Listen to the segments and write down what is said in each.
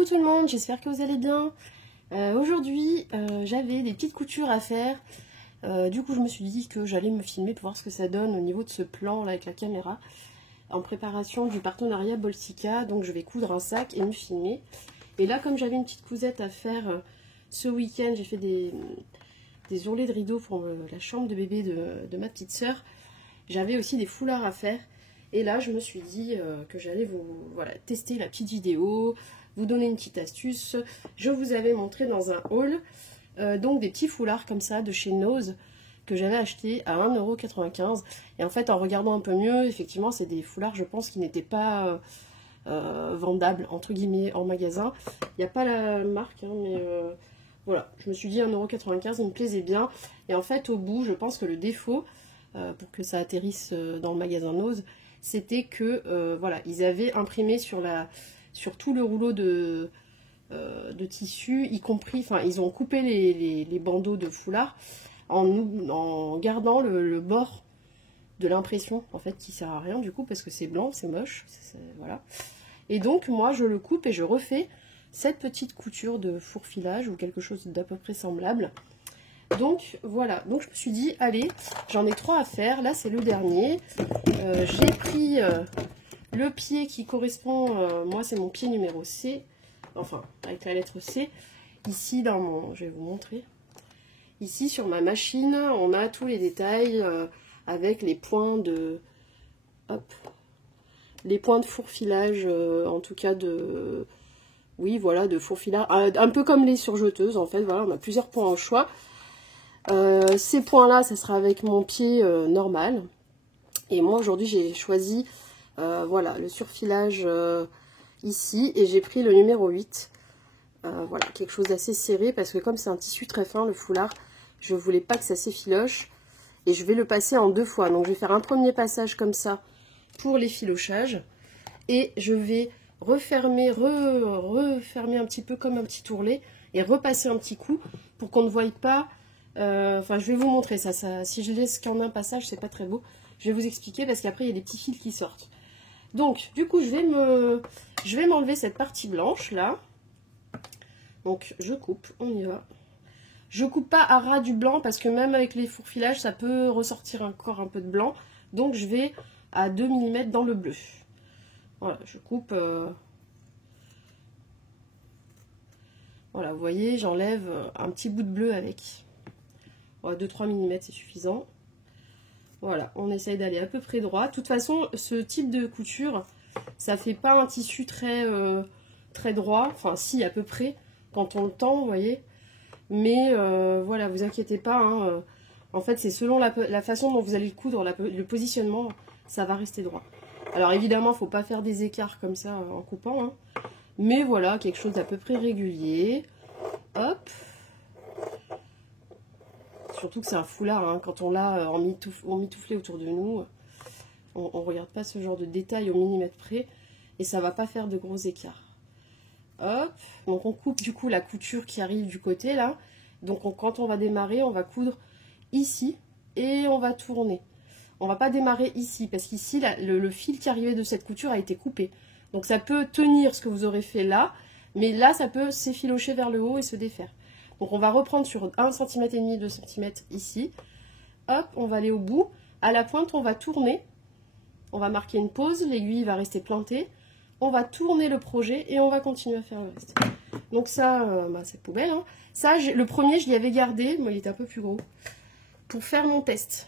Coucou tout le monde, j'espère que vous allez bien. Aujourd'hui, j'avais des petites coutures à faire. Du coup, je me suis dit que j'allais me filmer pour voir ce que ça donne au niveau de ce plan là avec la caméra. En préparation du partenariat Bolsika, donc je vais coudre un sac et me filmer. Et là, comme j'avais une petite cousette à faire ce week-end, j'ai fait des ourlets de rideaux pour la chambre de bébé de ma petite sœur. J'avais aussi des foulards à faire. Et là, je me suis dit que j'allais vous tester la petite vidéo, vous donner une petite astuce. Je vous avais montré dans un haul donc des petits foulards comme ça de chez Nose que j'avais acheté à 1,95 €. Et en fait, en regardant un peu mieux, effectivement, c'est des foulards, je pense, qui n'étaient pas vendables, entre guillemets, en magasin. Il n'y a pas la marque, hein, mais voilà. Je me suis dit 1,95 €, il me plaisait bien. Et en fait, au bout, je pense que le défaut, pour que ça atterrisse dans le magasin Nose, c'était que voilà, ils avaient imprimé sur tout le rouleau de tissu, y compris, enfin, ils ont coupé les bandeaux de foulard en gardant le bord de l'impression, en fait, qui sert à rien du coup, parce que c'est blanc, c'est moche, voilà. Et donc, moi, je le coupe et je refais cette petite couture de fourfilage ou quelque chose d'à peu près semblable. Donc voilà, donc je me suis dit, allez, j'en ai 3 à faire, là c'est le dernier. J'ai pris le pied qui correspond, moi c'est mon pied numéro C, enfin avec la lettre C. Ici dans mon, je vais vous montrer, ici sur ma machine, on a tous les détails avec les points de, hop, les points de fourfilage, en tout cas de, oui voilà, de fourfilage, un peu comme les surjeteuses en fait, voilà, on a plusieurs points en choix. Ces points là ça sera avec mon pied normal, et moi aujourd'hui j'ai choisi voilà, le surfilage ici, et j'ai pris le numéro 8, voilà, quelque chose d'assez serré parce que comme c'est un tissu très fin le foulard, je voulais pas que ça s'effiloche, et je vais le passer en 2 fois. Donc je vais faire un premier passage comme ça pour l'effilochage, et je vais refermer, refermer un petit peu comme un petit ourlet, et repasser un petit coup pour qu'on ne voie pas. Enfin, je vais vous montrer ça. Si je laisse qu'en un passage, c'est pas très beau. Je vais vous expliquer parce qu'après il y a des petits fils qui sortent. Donc, du coup, je vais m'enlever cette partie blanche là. Donc, je coupe. On y va. Je coupe pas à ras du blanc parce que même avec les fourfilages, ça peut ressortir encore un peu de blanc. Donc, je vais à 2 mm dans le bleu. Voilà, je coupe. Voilà, vous voyez, j'enlève un petit bout de bleu avec. 2-3 mm c'est suffisant. Voilà, on essaye d'aller à peu près droit. De toute façon, ce type de couture, ça fait pas un tissu très droit. Enfin, si, à peu près, quand on le tend, vous voyez. Mais voilà, vous inquiétez pas. Hein, en fait, c'est selon la façon dont vous allez le coudre, le positionnement, ça va rester droit. Alors évidemment, il ne faut pas faire des écarts comme ça en coupant. Hein, mais voilà, quelque chose d'à peu près régulier. Hop. Surtout que c'est un foulard, hein, quand on l'a emmitouflé autour de nous, on ne regarde pas ce genre de détails au millimètre près, et ça va pas faire de gros écarts. Hop, donc on coupe du coup la couture qui arrive du côté là, donc quand on va démarrer, on va coudre ici, et on va tourner. On va pas démarrer ici, parce qu'ici, le fil qui arrivait de cette couture a été coupé. Donc ça peut tenir ce que vous aurez fait là, mais là ça peut s'effilocher vers le haut et se défaire. Donc on va reprendre sur 1,5 cm, 2 cm ici. Hop, on va aller au bout. À la pointe, on va tourner. On va marquer une pause, l'aiguille va rester plantée. On va tourner le projet et on va continuer à faire le reste. Donc ça, c'est poubelle. Hein. Ça, le premier, je l'y avais gardé, moi il était un peu plus gros, pour faire mon test.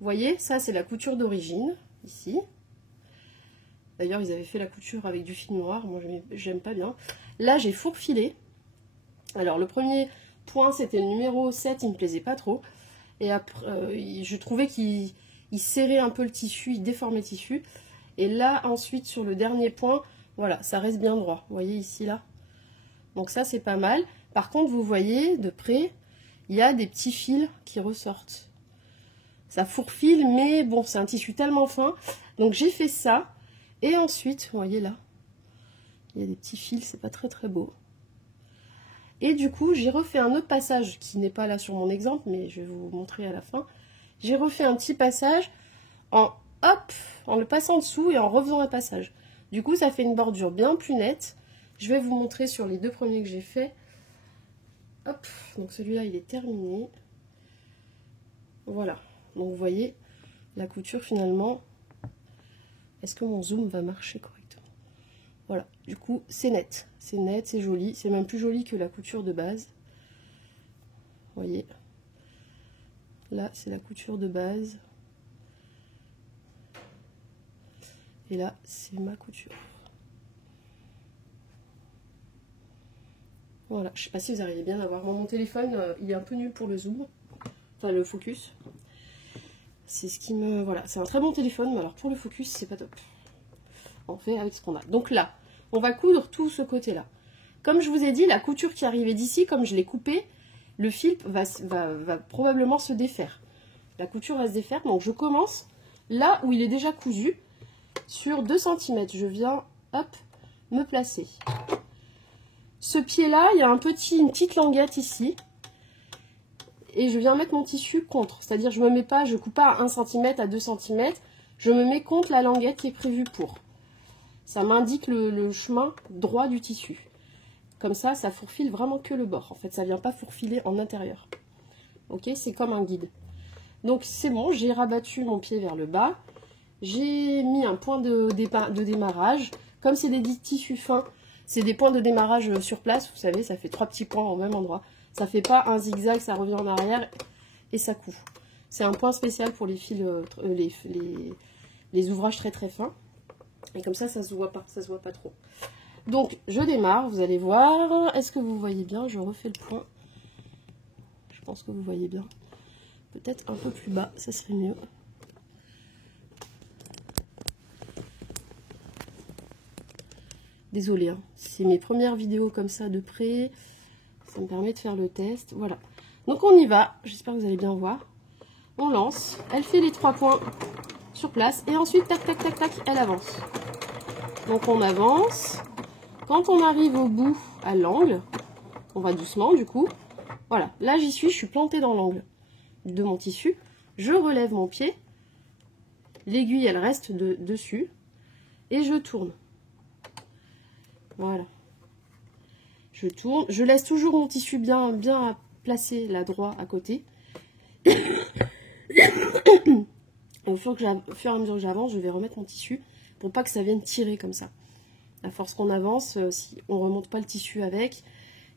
Vous voyez, ça c'est la couture d'origine, ici. D'ailleurs, ils avaient fait la couture avec du fil noir, moi j'aime pas bien. Là, j'ai fourfilé. Alors le premier point c'était le numéro 7, il me plaisait pas trop. Et après, je trouvais qu'il serrait un peu le tissu, il déformait le tissu. Et là ensuite sur le dernier point, voilà, ça reste bien droit. Vous voyez ici là. Donc ça c'est pas mal. Par contre vous voyez de près, il y a des petits fils qui ressortent. Ça fourfile, mais bon c'est un tissu tellement fin. Donc j'ai fait ça. Et ensuite, vous voyez là, il y a des petits fils, c'est pas très beau. Et du coup, j'ai refait un autre passage qui n'est pas là sur mon exemple, mais je vais vous montrer à la fin. J'ai refait un petit passage en le passant dessous et en refaisant un passage. Du coup, ça fait une bordure bien plus nette. Je vais vous montrer sur les deux premiers que j'ai fait. Hop, donc celui-là il est terminé. Voilà, donc vous voyez la couture finalement. Est-ce que mon zoom va marcher correctement? Voilà, du coup c'est net, c'est joli, c'est même plus joli que la couture de base. Vous voyez, là c'est la couture de base. Et là c'est ma couture. Voilà, je sais pas si vous arrivez bien à voir. Mon téléphone, il est un peu nul pour le zoom, enfin le focus. C'est ce qui me... Voilà, c'est un très bon téléphone, mais alors pour le focus, c'est pas top. On fait avec ce qu'on a. Donc là, on va coudre tout ce côté-là. Comme je vous ai dit, la couture qui arrivait d'ici, comme je l'ai coupée, le fil va probablement se défaire. La couture va se défaire, donc je commence là où il est déjà cousu, sur 2 cm. Je viens, hop, me placer. Ce pied-là, il y a une petite languette ici. Et je viens mettre mon tissu contre. C'est-à-dire, je ne coupe pas à 1 cm, à 2 cm. Je me mets contre la languette qui est prévue pour. Ça m'indique le chemin droit du tissu. Comme ça, ça fourfile vraiment que le bord. En fait, ça ne vient pas fourfiler en intérieur. Ok, c'est comme un guide. Donc, c'est bon, j'ai rabattu mon pied vers le bas. J'ai mis un point de démarrage. Comme c'est des tissus fins, c'est des points de démarrage sur place. Vous savez, ça fait 3 petits points au même endroit. Ça fait pas un zigzag, ça revient en arrière et ça coud. C'est un point spécial pour les fils, les ouvrages très très fins. Et comme ça se voit pas, ça se voit pas trop. Donc je démarre, vous allez voir. Est-ce que vous voyez bien? Je refais le point. Je pense que vous voyez bien. Peut-être un peu plus bas, ça serait mieux. Désolée, hein. C'est mes premières vidéos comme ça de près. Ça me permet de faire le test. Voilà. Donc on y va. J'espère que vous allez bien voir. On lance. Elle fait les 3 points sur place. Et ensuite, tac, tac, tac, tac, elle avance. Donc on avance. Quand on arrive au bout, à l'angle, on va doucement du coup. Voilà. Là, j'y suis. Je suis plantée dans l'angle de mon tissu. Je relève mon pied. L'aiguille, elle reste dessus. Et je tourne. Voilà. Je tourne, je laisse toujours mon tissu bien placé là droit à côté. Au fur et à mesure que j'avance, je vais remettre mon tissu pour pas que ça vienne tirer comme ça. À force qu'on avance, si on remonte pas le tissu avec,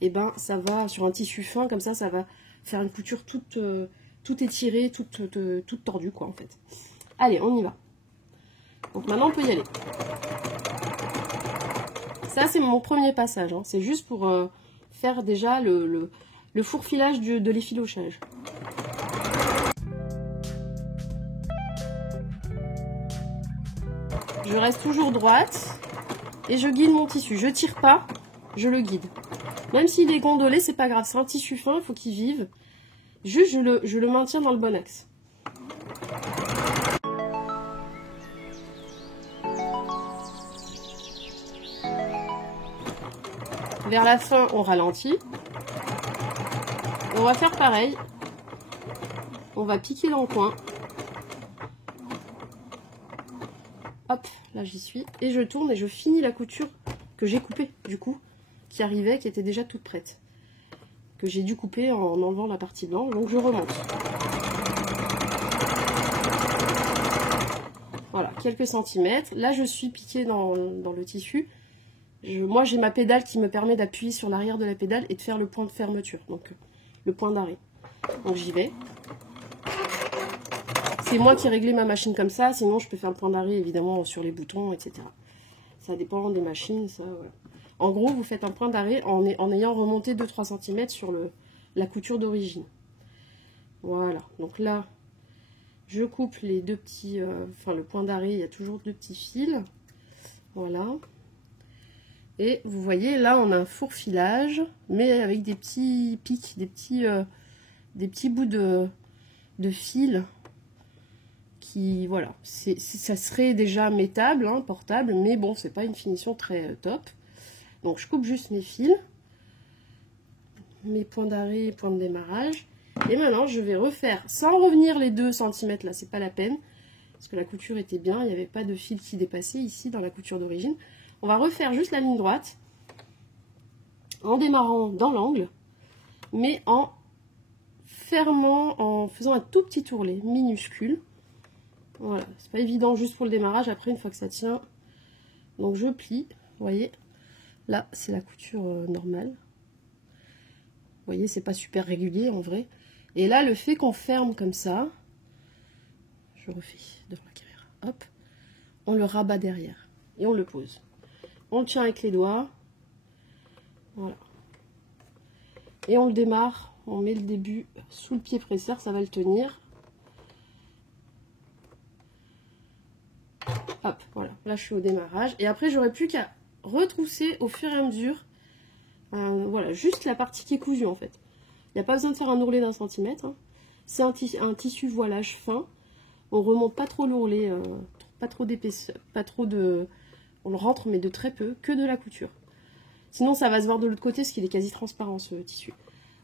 et ben ça va sur un tissu fin comme ça va faire une couture toute étirée, toute tordue quoi en fait. Allez, on y va. Donc maintenant on peut y aller. Ça, c'est mon premier passage. Hein. C'est juste pour faire déjà le fourfilage de l'effilochage. Je reste toujours droite et je guide mon tissu. Je tire pas, je le guide. Même s'il est gondolé, c'est pas grave. C'est un tissu fin, il faut qu'il vive. Juste, je le maintiens dans le bon axe. Vers la fin, on ralentit. On va faire pareil. On va piquer dans le coin. Hop, là j'y suis. Et je tourne et je finis la couture que j'ai coupée, du coup, qui arrivait, qui était déjà toute prête. Que j'ai dû couper en enlevant la partie blanche. Donc je remonte. Voilà, quelques centimètres. Là, je suis piquée dans le tissu. Moi, j'ai ma pédale qui me permet d'appuyer sur l'arrière de la pédale et de faire le point de fermeture, donc le point d'arrêt. Donc j'y vais. C'est moi qui ai réglé ma machine comme ça, sinon je peux faire le point d'arrêt évidemment sur les boutons, etc. Ça dépend des machines, ça, voilà. En gros, vous faites un point d'arrêt en ayant remonté 2-3 cm sur la couture d'origine. Voilà, donc là, je coupe les deux petits, le point d'arrêt, il y a toujours 2 petits fils. Voilà. Et vous voyez, là, on a un fourfilage, mais avec des petits pics, des petits bouts de fil qui, voilà, ça serait déjà mettable, hein, portable, mais bon, c'est pas une finition très top. Donc, je coupe juste mes fils, mes points d'arrêt, points de démarrage. Et maintenant, je vais refaire, sans revenir les 2 cm, là, c'est pas la peine, parce que la couture était bien, il n'y avait pas de fil qui dépassait ici dans la couture d'origine. On va refaire juste la ligne droite en démarrant dans l'angle, mais en fermant, en faisant un tout petit ourlet minuscule. Voilà, c'est pas évident juste pour le démarrage, après une fois que ça tient, donc je plie, vous voyez, là c'est la couture normale. Vous voyez, c'est pas super régulier en vrai. Et là, le fait qu'on ferme comme ça, je refais devant la caméra, hop, on le rabat derrière et on le pose. On le tient avec les doigts, voilà. Et on le démarre, on met le début sous le pied presseur, ça va le tenir. Hop, voilà, là je suis au démarrage. Et après, j'aurai plus qu'à retrousser au fur et à mesure, voilà, juste la partie qui est cousue en fait. Il n'y a pas besoin de faire un ourlet d'1 centimètre. Hein. C'est un tissu voilage fin. On remonte pas trop l'ourlet, pas trop d'épaisseur, pas trop de... On le rentre, mais de très peu, que de la couture. Sinon, ça va se voir de l'autre côté, parce qu'il est quasi transparent, ce tissu.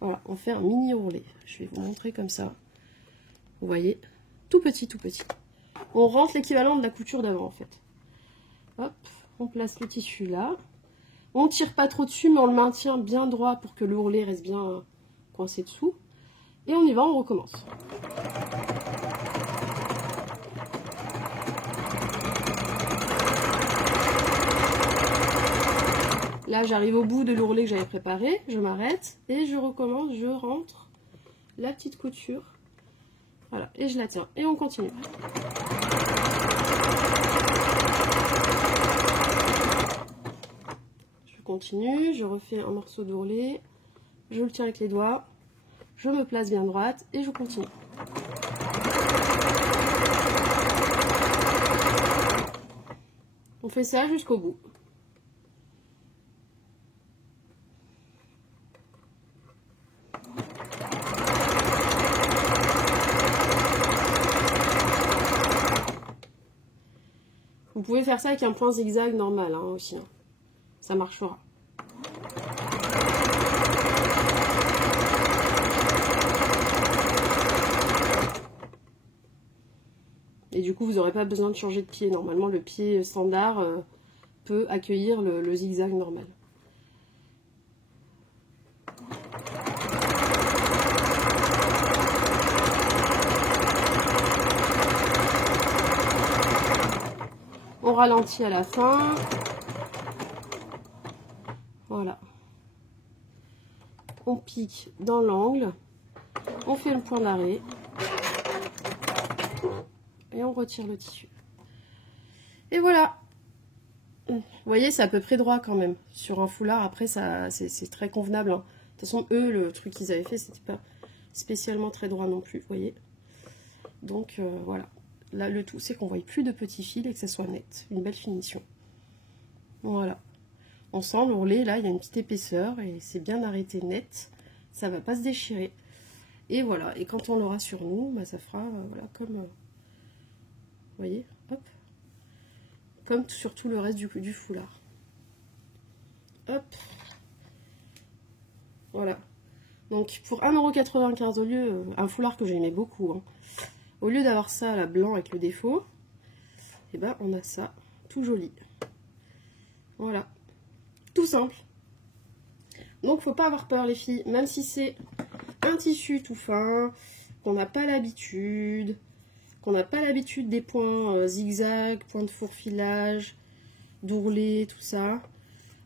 Voilà, on fait un mini ourlet. Je vais vous montrer comme ça. Vous voyez, tout petit, tout petit. On rentre l'équivalent de la couture d'avant, en fait. Hop, on place le tissu là. On tire pas trop dessus, mais on le maintient bien droit pour que le ourlet reste bien coincé dessous. Et on y va, on recommence. Là, j'arrive au bout de l'ourlet que j'avais préparé, je m'arrête et je recommence, je rentre la petite couture. Voilà, et je la tiens. Et on continue. Je continue, je refais un morceau d'ourlet, je le tiens avec les doigts, je me place bien droite et je continue. On fait ça jusqu'au bout. Vous pouvez faire ça avec un point zigzag normal hein, aussi. Hein. Ça marchera. Et du coup, vous n'aurez pas besoin de changer de pied. Normalement, le pied standard peut accueillir le zigzag normal. On ralentit à la fin. Voilà. On pique dans l'angle. On fait le point d'arrêt. Et on retire le tissu. Et voilà. Vous voyez, c'est à peu près droit quand même. Sur un foulard, après, c'est très convenable. Hein. De toute façon, eux, le truc qu'ils avaient fait, c'était pas spécialement très droit non plus, vous voyez. Donc, voilà. Là, le tout, c'est qu'on ne voit plus de petits fils et que ça soit net. Une belle finition. Voilà. On sent l'ourlet, là, il y a une petite épaisseur et c'est bien arrêté net. Ça ne va pas se déchirer. Et voilà. Et quand on l'aura sur nous, bah, ça fera, voilà, comme... vous voyez, hop. Comme sur tout le reste du foulard. Hop. Voilà. Donc, pour 1,95 € au lieu... un foulard que j'aimais beaucoup, hein. Au lieu d'avoir ça, là, blanc avec le défaut, et ben on a ça, tout joli. Voilà. Tout simple. Donc, faut pas avoir peur, les filles. Même si c'est un tissu tout fin, qu'on n'a pas l'habitude, des points zigzag, points de fourfilage, d'ourlet, tout ça.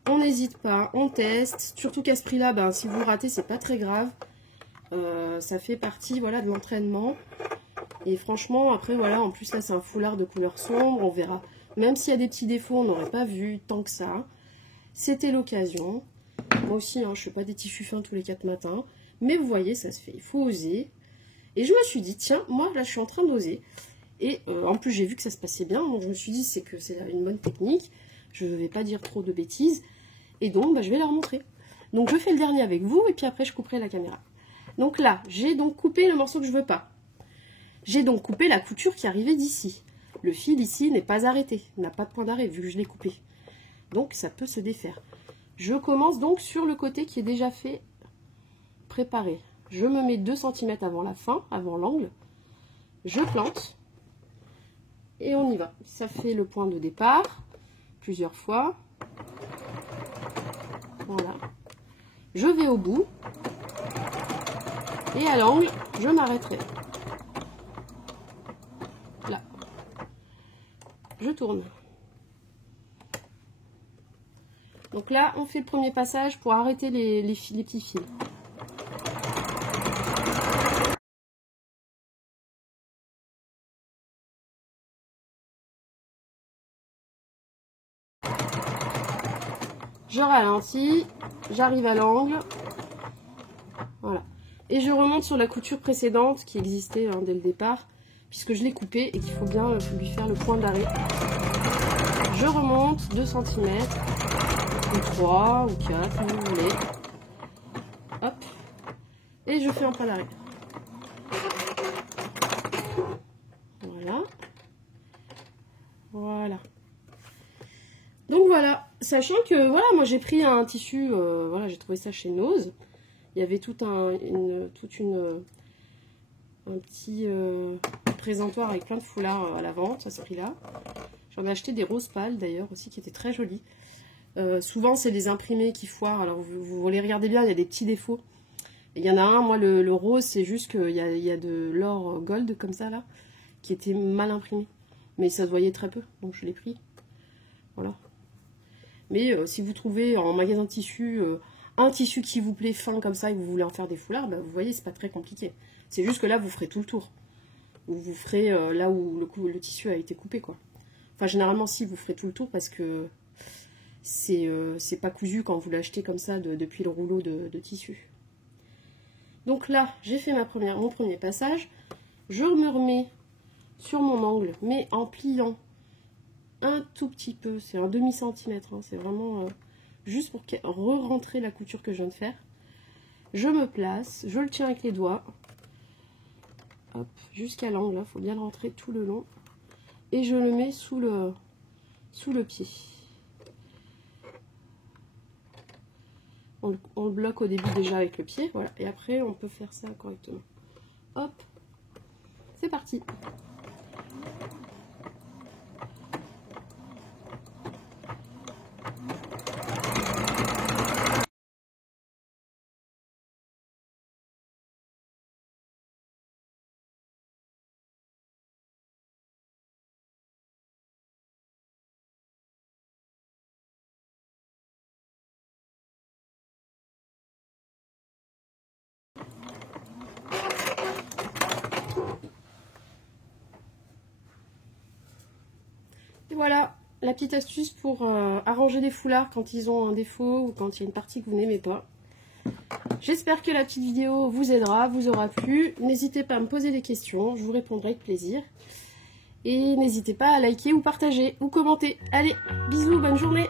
On n'hésite pas, on teste. Surtout qu'à ce prix-là, ben, si vous ratez, c'est pas très grave. Ça fait partie, voilà, de l'entraînement. Et franchement, après, voilà, en plus, là, c'est un foulard de couleur sombre, on verra. Même s'il y a des petits défauts, on n'aurait pas vu tant que ça. C'était l'occasion. Moi aussi, hein, je ne fais pas des tissus fins tous les 4 matins. Mais vous voyez, ça se fait. Il faut oser. Et je me suis dit, tiens, moi, là, je suis en train d'oser. Et en plus, j'ai vu que ça se passait bien. Donc, je me suis dit, c'est que c'est une bonne technique. Je ne vais pas dire trop de bêtises. Et donc, bah, je vais leur montrer. Donc, je fais le dernier avec vous. Et puis après, je couperai la caméra. Donc là, j'ai donc coupé le morceau que je ne veux pas. J'ai donc coupé la couture qui arrivait d'ici. Le fil ici n'est pas arrêté, n'a pas de point d'arrêt vu que je l'ai coupé. Donc ça peut se défaire. Je commence donc sur le côté qui est déjà fait, préparé. Je me mets 2 cm avant la fin, avant l'angle. Je plante. Et on y va. Ça fait le point de départ, plusieurs fois. Voilà. je vais au bout et à l'angle, je m'arrêterai. Là. Je tourne. Donc là, on fait le premier passage pour arrêter les petits fils. Je ralentis, j'arrive à l'angle, voilà. Et je remonte sur la couture précédente qui existait dès le départ, puisque je l'ai coupée et qu'il faut bien lui faire le point d'arrêt. Je remonte 2 cm, ou 3, ou 4, comme vous voulez. Hop, et je fais un point d'arrêt. Voilà. Voilà. Donc voilà, sachant que voilà, moi j'ai pris un tissu, voilà, j'ai trouvé ça chez Nose. Il y avait tout un petit présentoir avec plein de foulards à la vente à ce prix-là. J'en ai acheté des roses pâles d'ailleurs aussi qui étaient très jolis. Souvent c'est des imprimés qui foirent, alors vous les regardez bien, il y a des petits défauts. Il y en a un, moi le rose, c'est juste qu'il y a de l'or gold comme ça là, qui était mal imprimé. Mais ça se voyait très peu, donc je l'ai pris. Voilà. Mais si vous trouvez en magasin de tissu un tissu qui vous plaît fin comme ça et que vous voulez en faire des foulards, bah, vous voyez, c'est pas très compliqué. C'est juste que là, vous ferez tout le tour. Vous ferez là où le tissu a été coupé, quoi. Enfin, généralement, si, vous ferez tout le tour parce que c'est pas cousu quand vous l'achetez comme ça depuis le rouleau de tissu. Donc là, j'ai fait mon premier passage. Je me remets sur mon angle, mais en pliant un tout petit peu, c'est un demi-centimètre, hein, c'est vraiment juste pour re-rentrer la couture que je viens de faire. Je me place, je le tiens avec les doigts, hop, jusqu'à l'angle, il faut bien le rentrer tout le long, et je le mets sous le pied. On le bloque au début déjà avec le pied, voilà, et après on peut faire ça correctement. Hop, c'est parti. Et voilà, la petite astuce pour arranger des foulards quand ils ont un défaut ou quand il y a une partie que vous n'aimez pas. J'espère que la petite vidéo vous aidera, vous aura plu. N'hésitez pas à me poser des questions, je vous répondrai avec plaisir. Et n'hésitez pas à liker ou partager ou commenter. Allez, bisous, bonne journée!